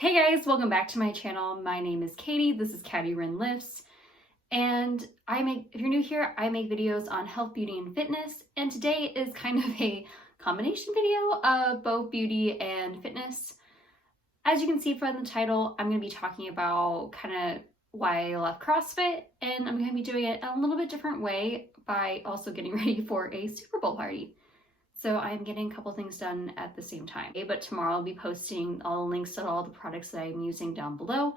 Hey guys, welcome back to my channel. My name is Katie. This is Katie Rin Lifts. And if you're new here, I make videos on health, beauty, and fitness. And today is kind of a combination video of both beauty and fitness. As you can see from the title, I'm going to be talking about kind of why I left CrossFit, and I'm going to be doing it a little bit different way by also getting ready for a Super Bowl party. So I'm getting a couple things done at the same time. But tomorrow I'll be posting all the links to all the products that I'm using down below.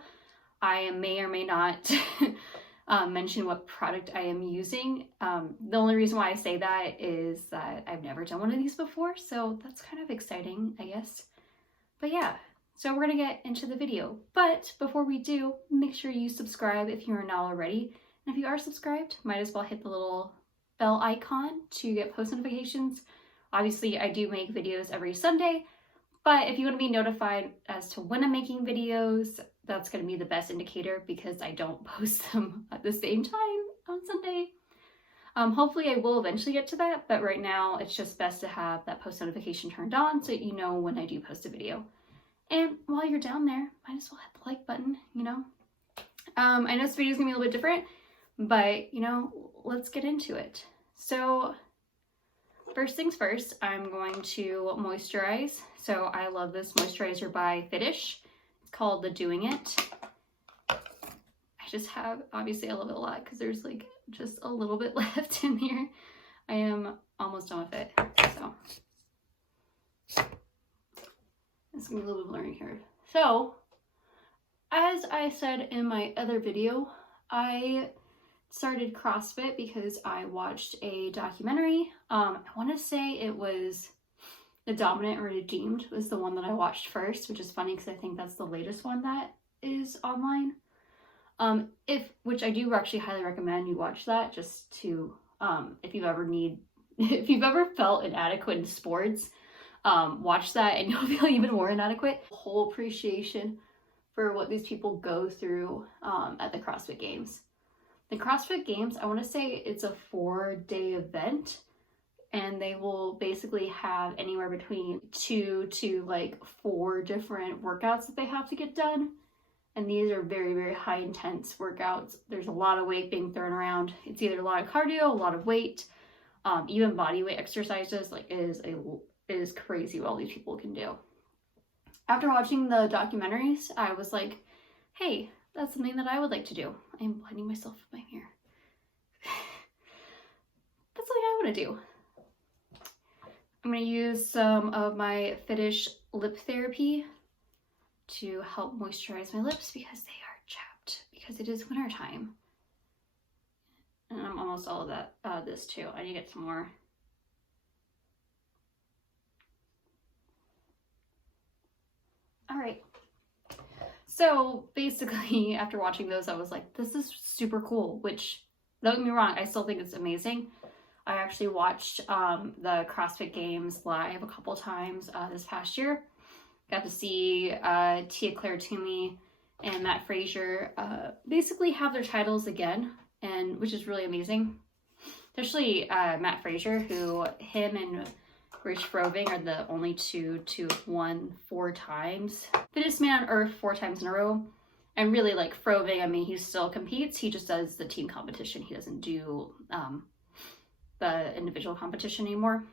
I may or may not mention what product I am using. The only reason why I say that is that I've never done one of these before, so that's kind of exciting, I guess. But yeah, so we're gonna get into the video. But before we do, make sure you subscribe if you are not already. And if you are subscribed, might as well hit the little bell icon to get post notifications. Obviously, I do make videos every Sunday, but if you want to be notified as to when I'm making videos, that's going to be the best indicator because I don't post them at the same time on Sunday. Hopefully I will eventually get to that, but right now it's just best to have that post notification turned on so that you know when I do post a video. And while you're down there, might as well hit the like button, you know. I know this video is going to be a little bit different, but, you know, let's get into it. So first things first, I'm going to moisturize. So I love this moisturizer by Fitish. It's called the Doing It. I just have, obviously I love it a lot because there's like just a little bit left in here. I am almost done with it. So it's gonna be a little bit blurry here. So as I said in my other video, I started CrossFit because I watched a documentary. I want to say it was The Dominant or Redeemed was the one that I watched first, which is funny because I think that's the latest one that is online. Which I do actually highly recommend you watch that just to, if you've ever felt inadequate in sports, watch that and you'll feel even more inadequate. Whole appreciation for what these people go through at the CrossFit Games. The CrossFit Games, I want to say it's a 4-day event, and they will basically have anywhere between 2 to like 4 different workouts that they have to get done. And these are very, very high intense workouts. There's a lot of weight being thrown around. It's either a lot of cardio, a lot of weight, even body weight exercises. Like it is crazy what all these people can do. After watching the documentaries, I was like, hey, that's something that I would like to do. I am blinding myself with my mirror. That's something I want to do. I'm going to use some of my Fitish lip therapy to help moisturize my lips because they are chapped because it is winter time. And I'm almost all of that this too. I need to get some more. All right. So basically, after watching those, I was like, this is super cool, which, don't get me wrong, I still think it's amazing. I actually watched the CrossFit Games live a couple times this past year. Got to see Tia Claire Toomey and Matt Frazier basically have their titles again, and which is really amazing. Especially Matt Frazier, him and Rich Froving are the only two to have won 4 times. Fittest man on earth 4 times in a row. And really, like, Froving, I mean, he still competes. He just does the team competition. He doesn't do the individual competition anymore.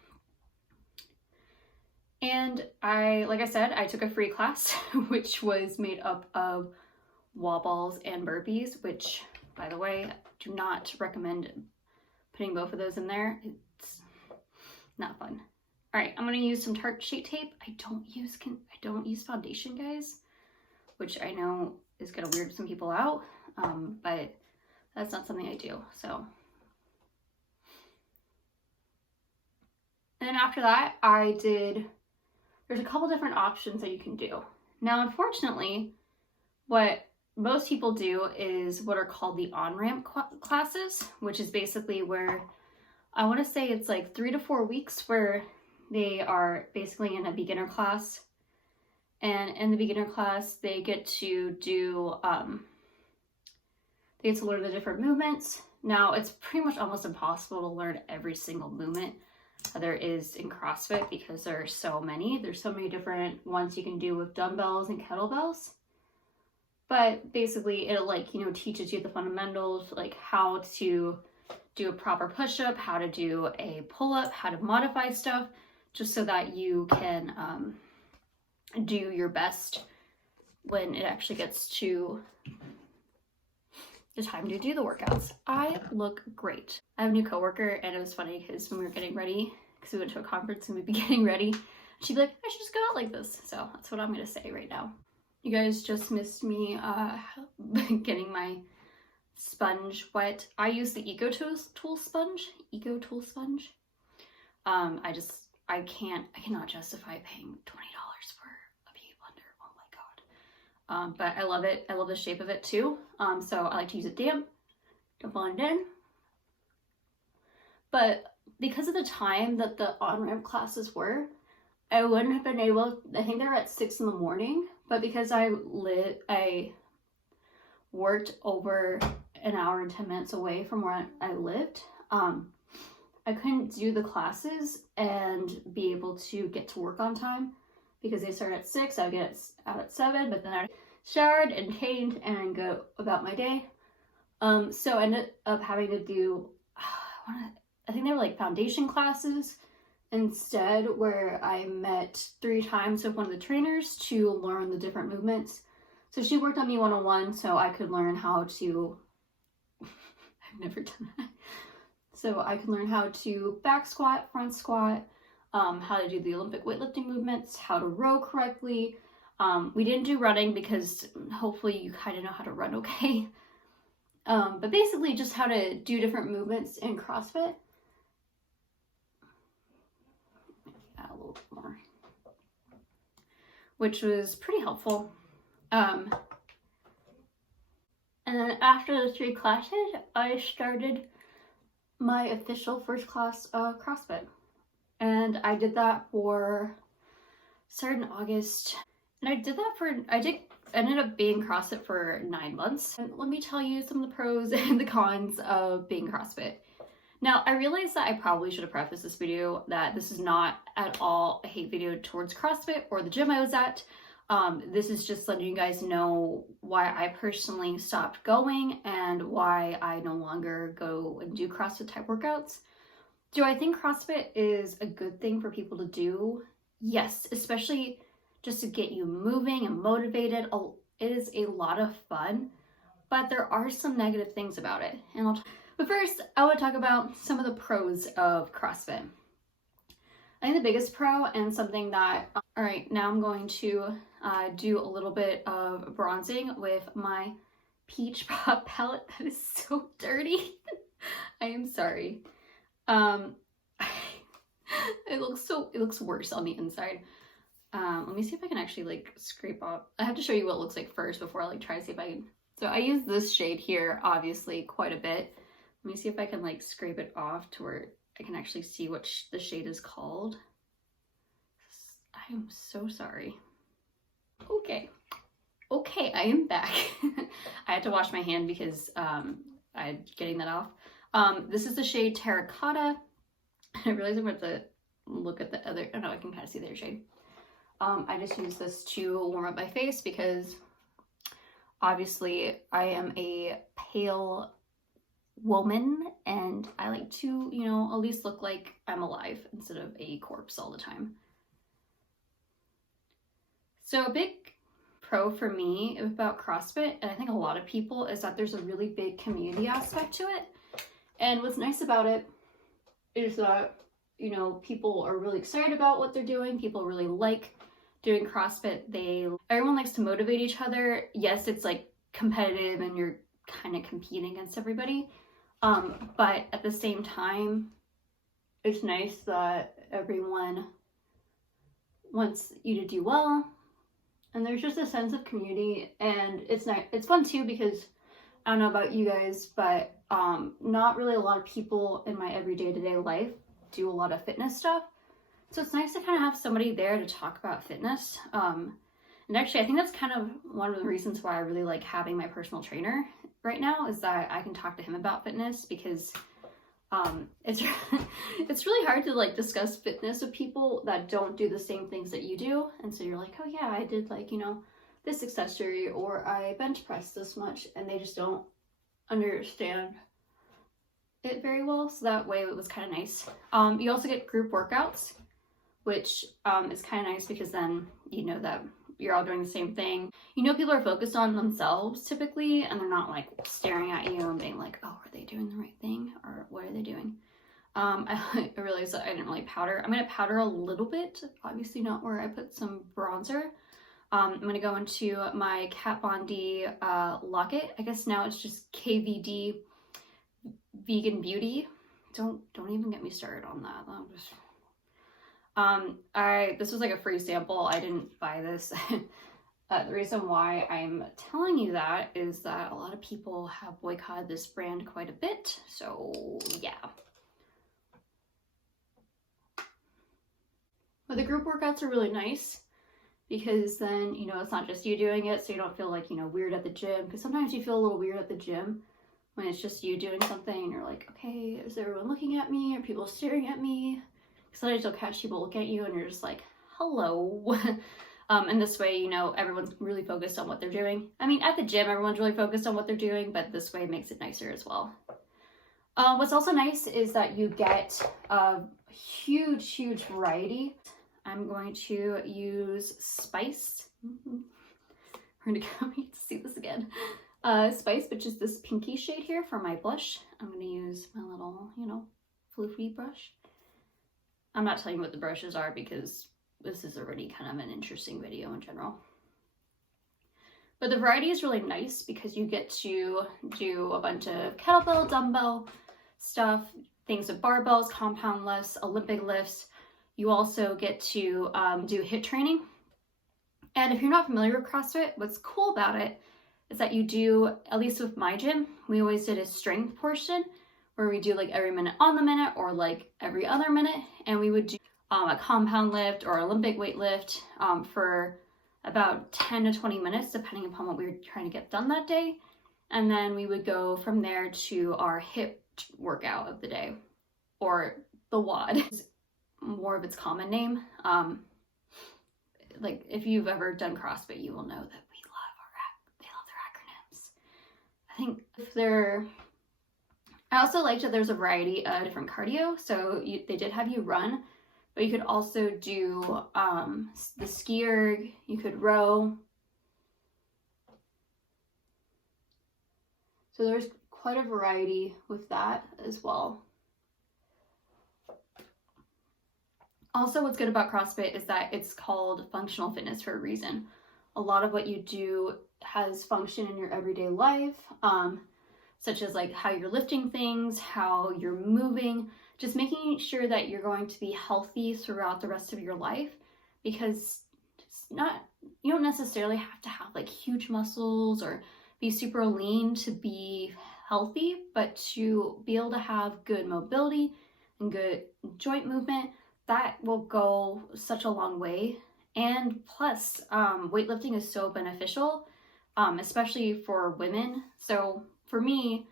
And like I said, I took a free class, which was made up of wall balls and burpees, which, by the way, I do not recommend putting both of those in there. It's not fun. All right, I'm gonna use some Tarte Shape Tape. I don't use foundation, guys, which I know is gonna weird some people out, but that's not something I do. So, and then after that, there's a couple different options that you can do. Now, unfortunately, what most people do is what are called the on-ramp classes, which is basically where I want to say it's like 3 to 4 weeks where they are basically in a beginner class, and in the beginner class they get to do they get to learn the different movements. Now it's pretty much almost impossible to learn every single movement there is in CrossFit because there are so many. There's so many different ones you can do with dumbbells and kettlebells. but basically it like, you know, teaches you the fundamentals, like how to do a proper push-up, how to do a pull-up, how to modify stuff, just so that you can do your best when it actually gets to the time to do the workouts. I look great. I have a new coworker, and it was funny because when we were getting ready, because we went to a conference and we'd be getting ready, she'd be like, I should just go out like this. So that's what I'm gonna say right now. You guys just missed me getting my sponge wet. I use the Eco Tool sponge. I cannot justify paying $20 for a beauty blender. Oh my god. But I love it. I love the shape of it too. So I like to use it damp to blend in. But because of the time that the on-ramp classes were, I wouldn't have been able, I think they were at 6 in the morning, but because I worked over an hour and 10 minutes away from where I lived, I couldn't do the classes and be able to get to work on time because they started at 6. I would get out at 7, but then I showered and changed and go about my day. So I ended up having to do, I think they were like foundation classes instead, where I met 3 times with one of the trainers to learn the different movements. So she worked on me one-on-one so I could learn how to, I've never done that. So I could learn how to back squat, front squat, how to do the Olympic weightlifting movements, how to row correctly. We didn't do running because hopefully you kind of know how to run okay. But basically just how to do different movements in CrossFit. Add a little bit more. Which was pretty helpful. And then after the 3 classes, I started my official first class of CrossFit. And I did that started in August. And I ended up being CrossFit for 9 months. And let me tell you some of the pros and the cons of being CrossFit. Now, I realize that I probably should have prefaced this video that this is not at all a hate video towards CrossFit or the gym I was at. This is just letting you guys know why I personally stopped going and why I no longer go and do CrossFit type workouts. Do I think CrossFit is a good thing for people to do? Yes, especially just to get you moving and motivated. It is a lot of fun, but there are some negative things about it. But first, I want to talk about some of the pros of CrossFit. I think the biggest pro, and something that, all right, now I'm going to do a little bit of bronzing with my Peach Pop palette. That is so dirty. I am sorry. It looks worse on the inside. Let me see if I can actually like scrape off. I have to show you what it looks like first before I like try to see if I can. So I use this shade here, obviously, quite a bit. Let me see if I can like scrape it off to where I can actually see what the shade is called. I am so sorry. Okay, I am back. I had to wash my hand because I'm getting that off. This is the shade Terracotta. I realize I'm going to look at the other, oh no, I can kind of see the other shade. I just use this to warm up my face because obviously I am a pale woman and I like to, you know, at least look like I'm alive instead of a corpse all the time. So a big pro for me about CrossFit, and I think a lot of people, is that there's a really big community aspect to it. And what's nice about it is that, you know, people are really excited about what they're doing. People really like doing CrossFit. Everyone likes to motivate each other. Yes, it's like competitive and you're kind of competing against everybody. But at the same time, it's nice that everyone wants you to do well. And there's just a sense of community, and it's nice. It's fun too because I don't know about you guys, but not really a lot of people in my everyday to day life do a lot of fitness stuff. So it's nice to kind of have somebody there to talk about fitness. And actually, I think that's kind of one of the reasons why I really like having my personal trainer right now, is that I can talk to him about fitness, because it's really hard to like discuss fitness with people that don't do the same things that you do. And so you're like, oh yeah, I did like, you know, this accessory, or I bench press this much, and they just don't understand it very well. So that way it was kind of nice. You also get group workouts, which is kind of nice because then you know that you're all doing the same thing. You know, people are focused on themselves typically, and they're not like staring at you and being like, oh, are they doing the right thing, or what are they doing? I realized that I didn't really powder. I'm gonna powder a little bit, obviously not where I put some bronzer. I'm gonna go into my Kat Von D locket. I guess now it's just KVD Vegan Beauty. Don't even get me started on that. This was like a free sample. I didn't buy this. The reason why I'm telling you that is that a lot of people have boycotted this brand quite a bit. So yeah. But the group workouts are really nice because then, you know, it's not just you doing it, so you don't feel like, you know, weird at the gym. Because sometimes you feel a little weird at the gym when it's just you doing something and you're like, okay, is everyone looking at me? Are people staring at me? Sometimes you'll catch people look at you and you're just like, hello. And this way, you know, everyone's really focused on what they're doing. I mean, at the gym, everyone's really focused on what they're doing, but this way makes it nicer as well. What's also nice is that you get a huge variety. I'm going to use Spice. We're gonna go to see this again. Spice, which is this pinky shade here for my blush. I'm gonna use my little, you know, floofy brush. I'm not telling you what the brushes are because this is already kind of an interesting video in general. But the variety is really nice because you get to do a bunch of kettlebell, dumbbell stuff, things with barbells, compound lifts, Olympic lifts. You also get to do HIIT training. And if you're not familiar with CrossFit, what's cool about it is that you do, at least with my gym, we always did a strength portion where we do like every minute on the minute or like every other minute. And we would do a compound lift or Olympic weight lift for about 10 to 20 minutes, depending upon what we were trying to get done that day. And then we would go from there to our HIIT workout of the day, or the WOD, more of its common name. Like if you've ever done CrossFit, you will know that they love their acronyms. I think if they're, I also liked that there's a variety of different cardio. So they did have you run, but you could also do the ski erg, you could row. So there's quite a variety with that as well. Also, what's good about CrossFit is that it's called functional fitness for a reason. A lot of what you do has function in your everyday life, such as like how you're lifting things, how you're moving, just making sure that you're going to be healthy throughout the rest of your life, because you don't necessarily have to have like huge muscles or be super lean to be healthy, but to be able to have good mobility and good joint movement, that will go such a long way. And plus, weightlifting is so beneficial, especially for women. So for me,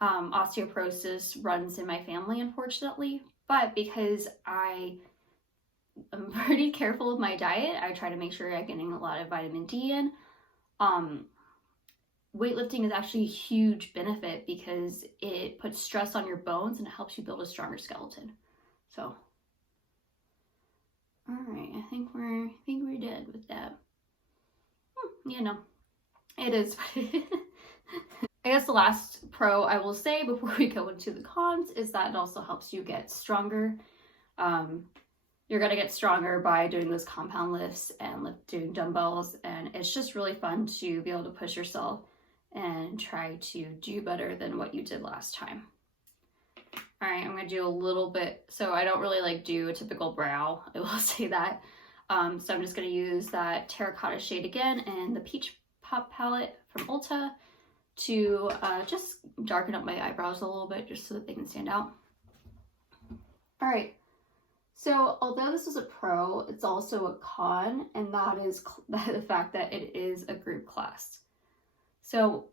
osteoporosis runs in my family, unfortunately, but because I am pretty careful with my diet, I try to make sure I'm getting a lot of vitamin D in. Weightlifting is actually a huge benefit because it puts stress on your bones and it helps you build a stronger skeleton. So, all right, I think we're done with that. You know, it is. I guess the last pro I will say before we go into the cons is that it also helps you get stronger. You're gonna get stronger by doing those compound lifts and doing dumbbells, and it's just really fun to be able to push yourself and try to do better than what you did last time. All right, I'm gonna do a little bit, so I don't really like do a typical brow, I will say that. So I'm just gonna use that terracotta shade again and the Peach Pop palette from Ulta to just darken up my eyebrows a little bit just so that they can stand out. All right, so although this is a pro, it's also a con, and that is the fact that it is a group class. So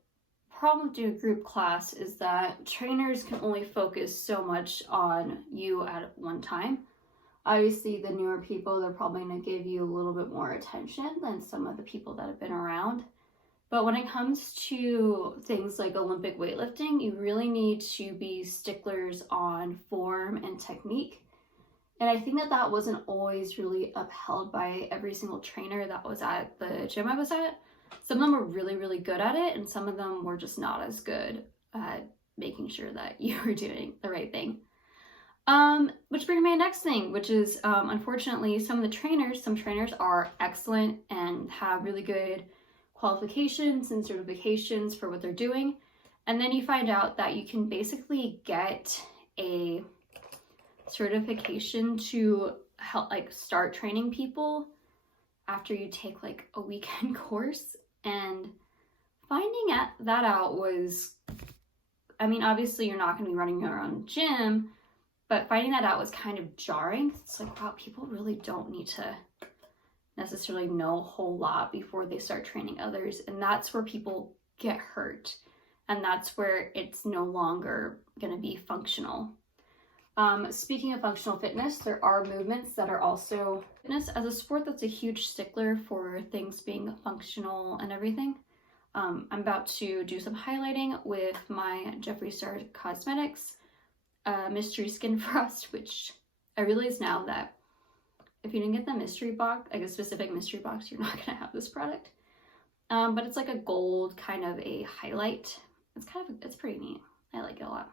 problem with doing a group class is that trainers can only focus so much on you at one time. Obviously, the newer people, they're probably going to give you a little bit more attention than some of the people that have been around. But when it comes to things like Olympic weightlifting, you really need to be sticklers on form and technique. And I think that that wasn't always really upheld by every single trainer that was at the gym I was at. Some of them were really, really good at it, and some of them were just not as good at making sure that you were doing the right thing. Which brings me to my next thing, which is, unfortunately, some trainers are excellent and have really good qualifications and certifications for what they're doing. And then you find out that you can basically get a certification to help start training people after you take like a weekend course. And finding that out was, I mean, obviously you're not going to be running your own gym, but finding that out was kind of jarring. It's like, wow, people really don't need to necessarily know a whole lot before they start training others. And that's where people get hurt. And that's where it's no longer going to be functional. Speaking of functional fitness, there are movements that are also fitness. As a sport that's a huge stickler for things being functional and everything. I'm about to do some highlighting with my Jeffree Star Cosmetics Mystery Skin Frost, which I realize now that if you didn't get the mystery box, like a specific mystery box, you're not going to have this product. But it's like a gold kind of a highlight. It's pretty neat. I like it a lot.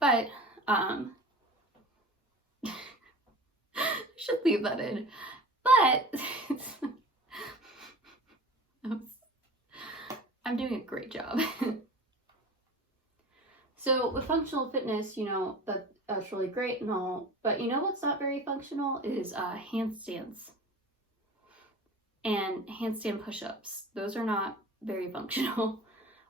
But I should leave that in. But I'm doing a great job. So with functional fitness, you know, that's really great and all, but you know what's not very functional is handstands and handstand push-ups. Those are not very functional.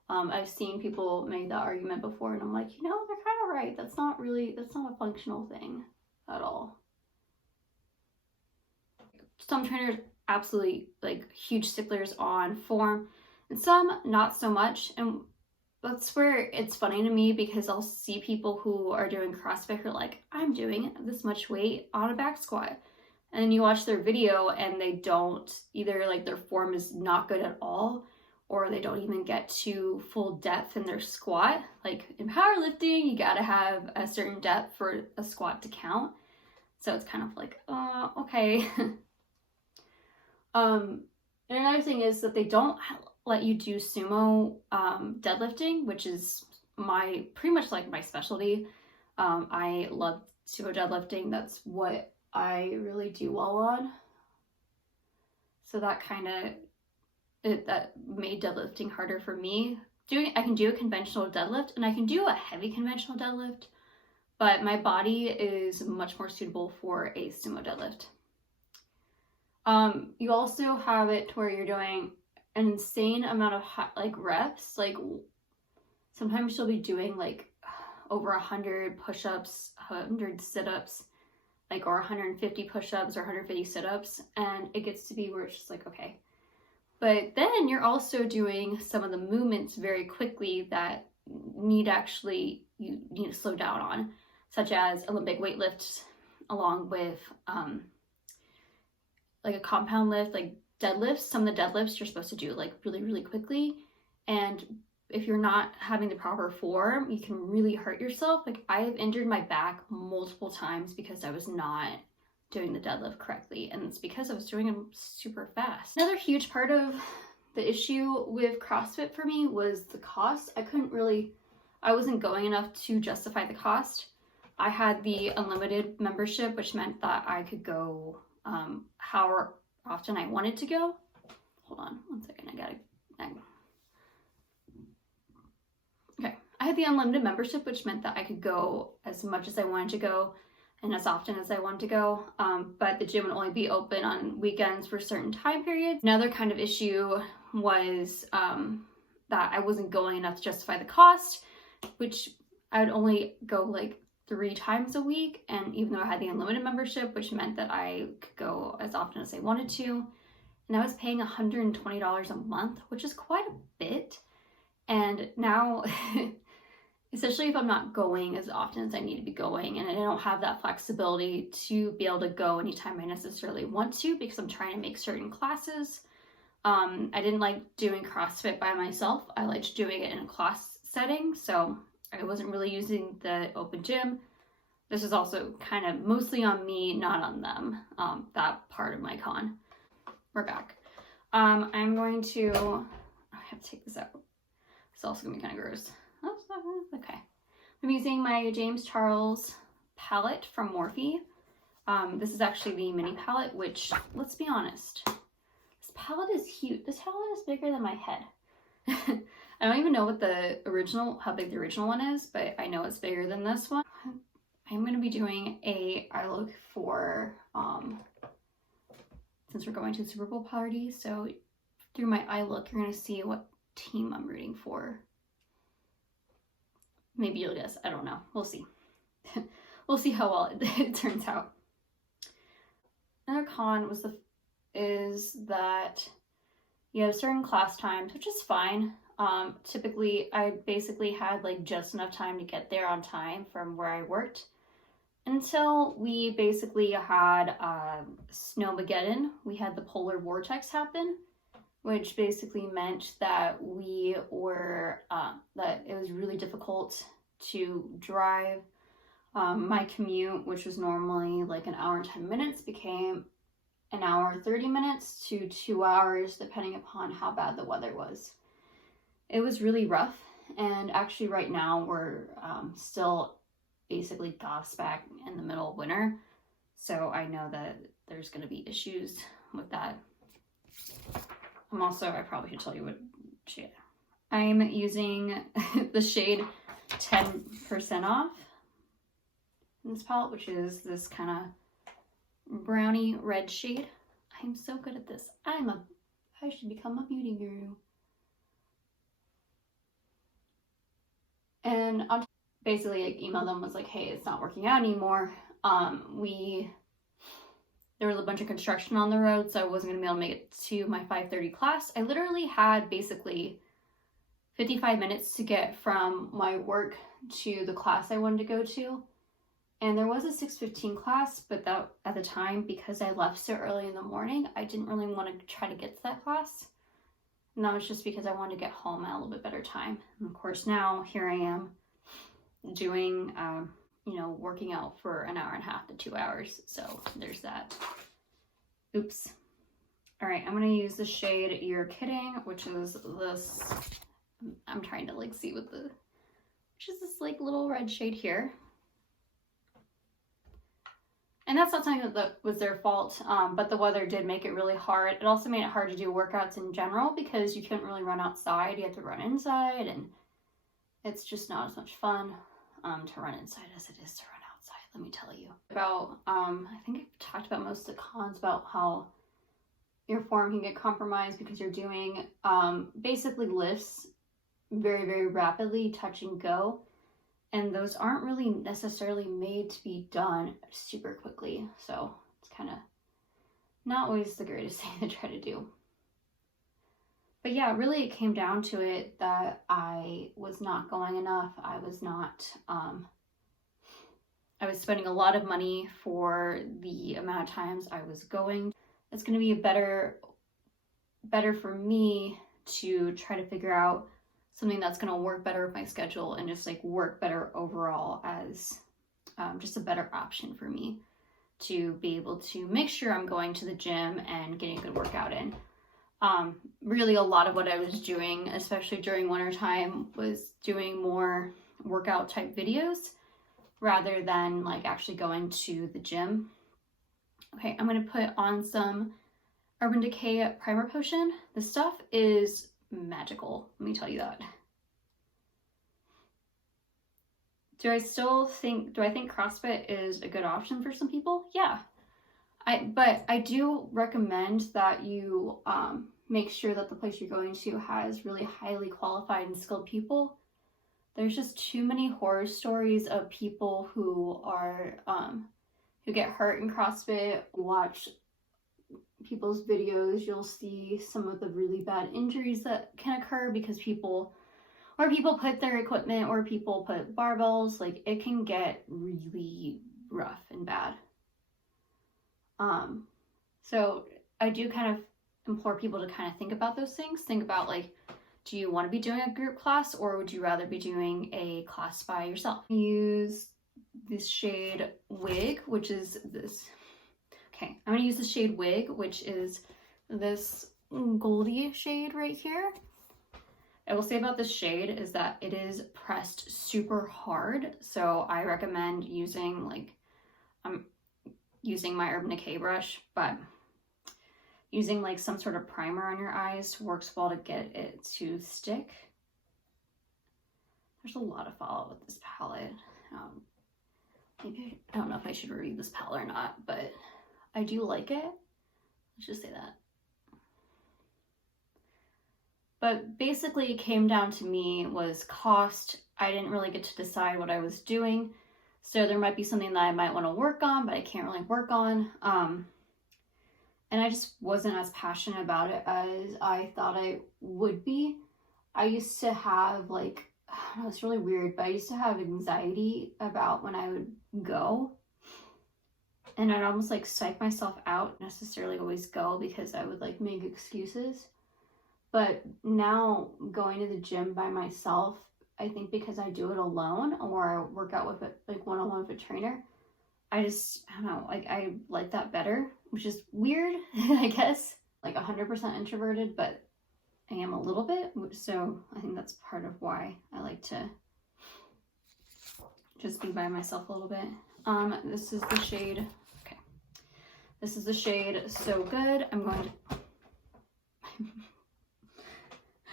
I've seen people make that argument before, and I'm like, you know, they're kind of right. That's not a functional thing at all. Some trainers absolutely like huge sticklers on form, and some not so much. And that's where it's funny to me, because I'll see people who are doing CrossFit who are like, I'm doing this much weight on a back squat. And then you watch their video and they don't, either like their form is not good at all, or they don't even get to full depth in their squat. Like in powerlifting, you gotta have a certain depth for a squat to count. So it's kind of like, okay. And another thing is that they don't let you do sumo deadlifting, which is pretty much like my specialty. I love sumo deadlifting. That's what I really do well on. So that kind of, that made deadlifting harder for me. I can do a conventional deadlift and I can do a heavy conventional deadlift, but my body is much more suitable for a sumo deadlift. You also have it where you're doing an insane amount of reps. Like sometimes you'll be doing like over 100 push-ups, 100 sit-ups, like, or 150 push-ups or 150 sit-ups, and it gets to be where it's just like, okay. But then you're also doing some of the movements very quickly that you need to slow down on, such as Olympic weightlifts, along with like a compound lift, like deadlifts. Some of the deadlifts you're supposed to do like really, really quickly. And if you're not having the proper form, you can really hurt yourself. Like I have injured my back multiple times because I was not doing the deadlift correctly. And it's because I was doing them super fast. Another huge part of the issue with CrossFit for me was the cost. I wasn't going enough to justify the cost. I had the unlimited membership, which meant that I could go how often I wanted to go. Hold on one second, Okay, I had the unlimited membership, which meant that I could go as much as I wanted to go and as often as I wanted to go, but the gym would only be open on weekends for certain time periods. Another kind of issue was that I wasn't going enough to justify the cost, which I would only go like 3 times a week, and even though I had the unlimited membership, which meant that I could go as often as I wanted to, and I was paying $120 a month, which is quite a bit. And now especially if I'm not going as often as I need to be going, and I don't have that flexibility to be able to go anytime I necessarily want to because I'm trying to make certain classes. I didn't like doing CrossFit by myself. I liked doing it in a class setting, so I wasn't really using the open gym. This is also kind of mostly on me, not on them, that part of my con. We're back. I'm going to, I have to take this out. It's also gonna be kind of gross. Oh, okay. I'm using my James Charles palette from Morphe. This is actually the mini palette, which, let's be honest, this palette is huge. This palette is bigger than my head. I don't even know what how big the original one is, but I know it's bigger than this one. I'm going to be doing a eye look for, since we're going to the Super Bowl party, so through my eye look, you're going to see what team I'm rooting for. Maybe you'll guess. I don't know. We'll see. We'll see how well it turns out. Another con is that you have certain class times, which is fine. Typically, I basically had like just enough time to get there on time from where I worked until we basically had Snowmageddon. We had the polar vortex happen, which basically meant that we were, that it was really difficult to drive. My commute, which was normally like an hour and 10 minutes, became an hour and 30 minutes to 2 hours, depending upon how bad the weather was. It was really rough, and actually right now we're still basically gobsmack in the middle of winter, so I know that there's going to be issues with that. I probably should tell you what shade. I'm using the shade 10% off in this palette, which is this kind of brownie red shade. I'm so good at this. I should become a beauty guru. And basically, I emailed them, was like, hey, it's not working out anymore. There was a bunch of construction on the road, so I wasn't gonna be able to make it to my 5:30 class. I literally had basically 55 minutes to get from my work to the class I wanted to go to. And there was a 6:15 class, but that at the time, because I left so early in the morning, I didn't really want to try to get to that class. And that was just because I wanted to get home at a little bit better time. And of course now, here I am doing, working out for an hour and a half to 2 hours. So there's that. Oops. All right, I'm gonna use the shade You're Kidding, which is this, I'm trying to like see which is this like little red shade here. And that's not something that was their fault, but the weather did make it really hard. It also made it hard to do workouts in general because you couldn't really run outside. You had to run inside, and it's just not as much fun to run inside as it is to run outside, let me tell you. About, I think I've talked about most of the cons about how your form can get compromised because you're doing basically lifts very, very rapidly, touch and go. And those aren't really necessarily made to be done super quickly. So it's kind of not always the greatest thing to try to do. But yeah, really it came down to it that I was not going enough. I was spending a lot of money for the amount of times I was going. It's going to be better for me to try to figure out something that's going to work better with my schedule and just like work better overall as just a better option for me to be able to make sure I'm going to the gym and getting a good workout in. Really a lot of what I was doing, especially during winter time, was doing more workout type videos rather than like actually going to the gym. Okay, I'm going to put on some Urban Decay Primer Potion. This stuff is magical, let me tell you that. Do I think CrossFit is a good option for some people? Yeah. But I do recommend that you make sure that the place you're going to has really highly qualified and skilled people. There's just too many horror stories of people who are who get hurt in CrossFit. Watch people's videos, you'll see some of the really bad injuries that can occur because people where people put their equipment, or people put barbells. Like, it can get really rough and bad. So I do kind of implore people to kind of think about those things. Think about, like, do you want to be doing a group class, or would you rather be doing a class by yourself? Use this shade Wig, which is this. Okay, I'm gonna use the shade Wig, which is this goldy shade right here. I will say about this shade is that it is pressed super hard, so I recommend using, like, I'm using my Urban Decay brush, but using like some sort of primer on your eyes works well to get it to stick. There's a lot of fallout with this palette. Maybe, I don't know if I should review this palette or not, but I do like it. Let's just say that. But basically it came down to me was cost. I didn't really get to decide what I was doing. So there might be something that I might want to work on, but I can't really work on. And I just wasn't as passionate about it as I thought I would be. I used to have, like, I don't know, it's really weird, but I used to have anxiety about when I would go. And I'd almost like psych myself out, necessarily always go, because I would like make excuses. But now going to the gym by myself, I think because I do it alone, or I work out with it like one-on-one with a trainer, I don't know, like I like that better, which is weird, I guess. Like 100% introverted, but I am a little bit. So I think that's part of why I like to just be by myself a little bit. This is the shade, okay. This is the shade So Good. I'm going to,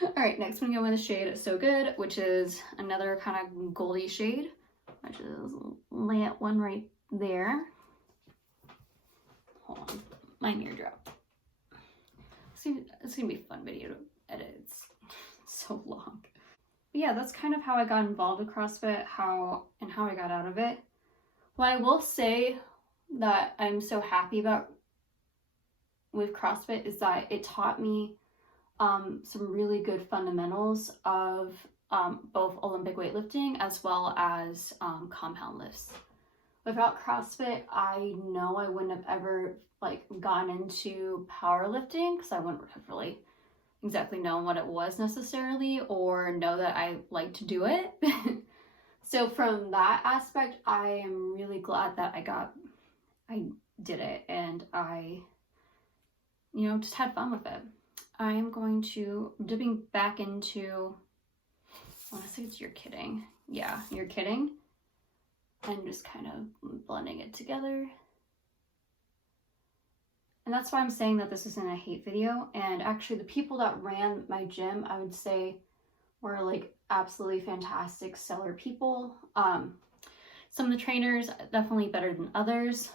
all right, next I'm going with the shade So Good, which is another kind of goldy shade, which is that one right there. Hold on, my mirror dropped. It's gonna be a fun video to edit. It's so long. But yeah, that's kind of how I got involved with CrossFit, how I got out of it. What I will say that I'm so happy about with CrossFit is that it taught me some really good fundamentals of both Olympic weightlifting as well as compound lifts. Without CrossFit, I know I wouldn't have ever like gone into powerlifting, because I wouldn't have really exactly known what it was necessarily, or know that I like to do it. So from that aspect, I am really glad that I did it, and I, just had fun with it. I am going to, dipping back into, I want to say it's You're Kidding. Yeah, You're Kidding. And just kind of blending it together. And that's why I'm saying that this isn't a hate video. And actually the people that ran my gym, I would say, were like absolutely fantastic, stellar people. Some of the trainers definitely better than others,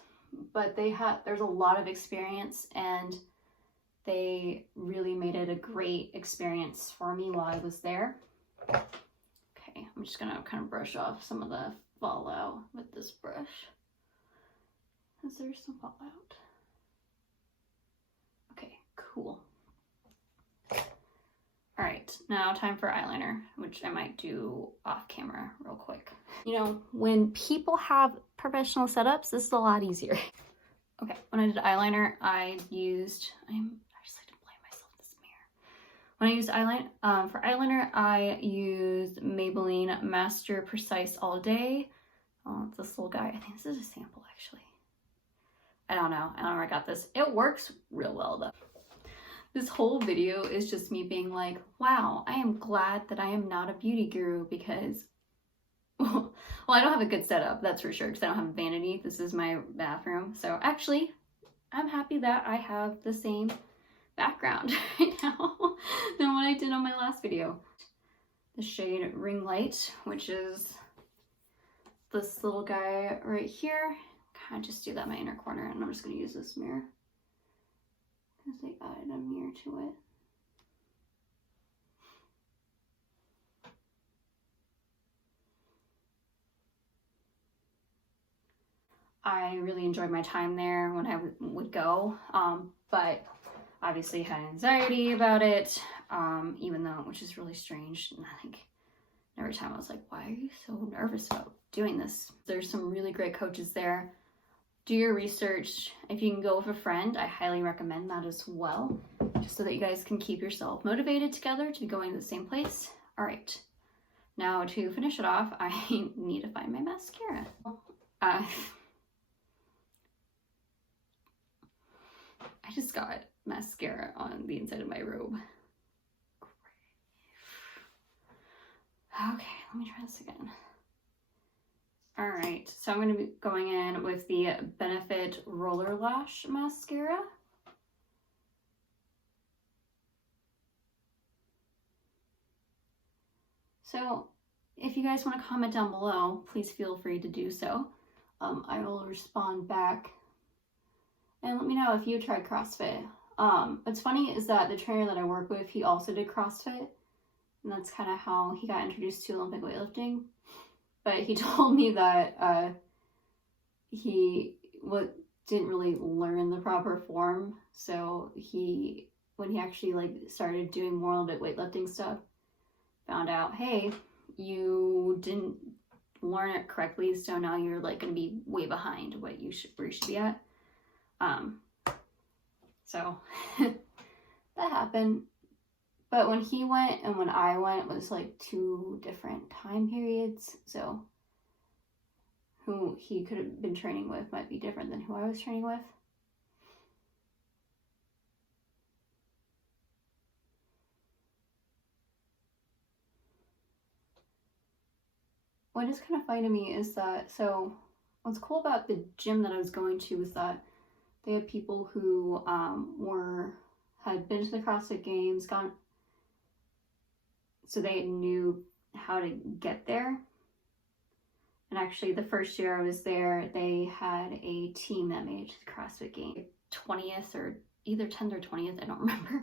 but there's a lot of experience, and they really made it a great experience for me while I was there. Okay, I'm just gonna kind of brush off some of the fallout with this brush. Is there some fallout? Okay, cool. All right, now time for eyeliner, which I might do off camera real quick. When people have professional setups, this is a lot easier. Okay, when I did eyeliner, I just like to blame myself in this mirror. When I used eyeliner, for eyeliner, I used Maybelline Master Precise All Day. Oh, it's this little guy. I think this is a sample, actually. I don't know where I got this. It works real well, though. This whole video is just me being like, wow, I am glad that I am not a beauty guru, because, well, I don't have a good setup, that's for sure, because I don't have a vanity. This is my bathroom. So actually, I'm happy that I have the same background right now than what I did on my last video. The shade Ring Light, which is this little guy right here. Kind of just do that in my inner corner, and I'm just going to use this mirror because they added a mirror to it. I really enjoyed my time there when I would go, but obviously had anxiety about it, even though, which is really strange. Like, And every time I was like, why are you so nervous about doing this? There's some really great coaches there. Do your research. If you can go with a friend, I highly recommend that as well, just so that you guys can keep yourself motivated together to be going to the same place. All right, now to finish it off, I need to find my mascara. I just got mascara on the inside of my robe. Okay, let me try this again. All right, so I'm going to be going in with the Benefit Roller Lash Mascara. So if you guys want to comment down below, please feel free to do so. I will respond back. And let me know if you tried CrossFit. What's funny is that the trainer that I work with, he also did CrossFit. And that's kind of how he got introduced to Olympic weightlifting. But he told me that he didn't really learn the proper form. So when he actually like started doing more Olympic weightlifting stuff, found out, hey, you didn't learn it correctly, so now you're like gonna be way behind where you should be at. So that happened. But when he went and when I went, it was like 2 different time periods. So who he could have been training with might be different than who I was training with. What is kind of funny to me is that, so what's cool about the gym that I was going to was that they had people who had been to the CrossFit Games, so they knew how to get there. And actually the first year I was there, they had a team that made it to the CrossFit Game 20th or either 10th or 20th, I don't remember.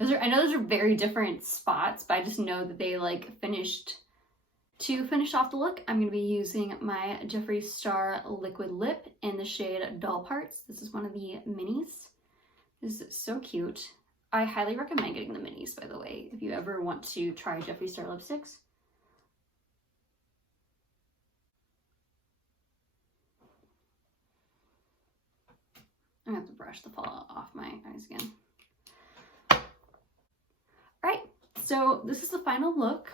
I know those are very different spots, but I just know that they like finished. To finish off the look, I'm going to be using my Jeffree Star Liquid Lip in the shade Doll Parts. This is one of the minis. This is so cute. I highly recommend getting the minis, by the way, if you ever want to try Jeffree Star lipsticks. I'm gonna have to brush the fall off my eyes again. Alright, so this is the final look.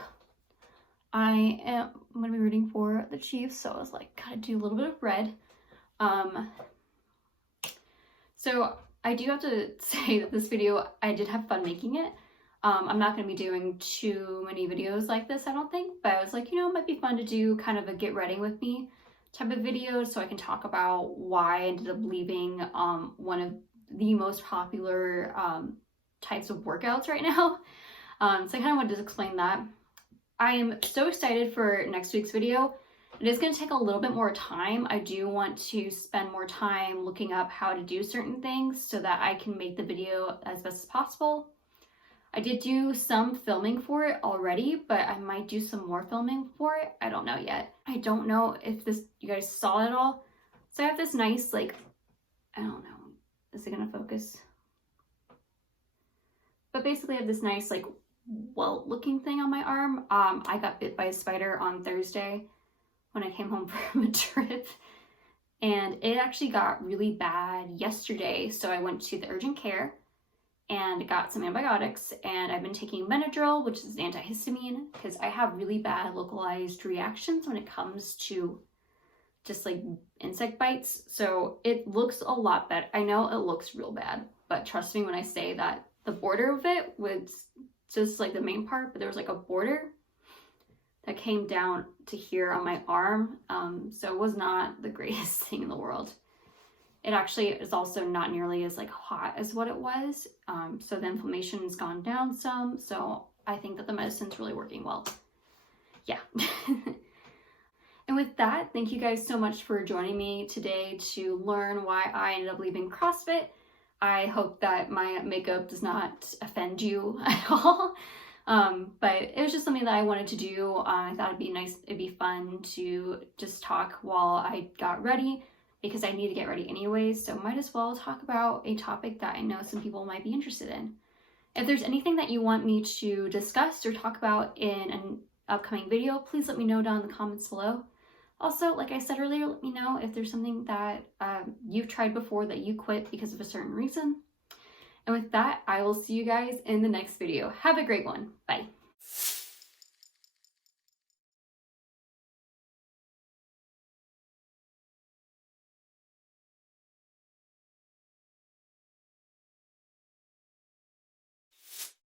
I am going to be rooting for the Chiefs, so I was like, gotta do a little bit of red. So I do have to say that this video, I did have fun making it. I'm not going to be doing too many videos like this, I don't think, but I was like, you know, it might be fun to do kind of a get ready with me type of video so I can talk about why I ended up leaving one of the most popular types of workouts right now. So I kind of wanted to explain that. I am so excited for next week's video. It is going to take a little bit more time. I do want to spend more time looking up how to do certain things so that I can make the video as best as possible. I did do some filming for it already, but I might do some more filming for it. I don't know yet. I don't know if you guys saw it all. So I have this nice, like, I don't know. Is it going to focus? But basically I have this nice, like, welt looking thing on my arm. I got bit by a spider on Thursday when I came home from a trip, and it actually got really bad yesterday. So I went to the urgent care and got some antibiotics, and I've been taking Benadryl, which is an antihistamine, because I have really bad localized reactions when it comes to just like insect bites. So it looks a lot better. I know it looks real bad, but trust me when I say that the border of it was just like the main part, but there was like a border that came down to here on my arm. So it was not the greatest thing in the world. It actually is also not nearly as like hot as what it was. So the inflammation's gone down some. So I think that the medicine's really working well. Yeah. And with that, thank you guys so much for joining me today to learn why I ended up leaving CrossFit. I hope that my makeup does not offend you at all. But it was just something that I wanted to do. I thought it'd be nice, it'd be fun to just talk while I got ready, because I need to get ready anyways. So might as well talk about a topic that I know some people might be interested in. If there's anything that you want me to discuss or talk about in upcoming video, please let me know down in the comments below. Also, like I said earlier, let me know if there's something that you've tried before that you quit because of a certain reason. And with that, I will see you guys in the next video. Have a great one. Bye.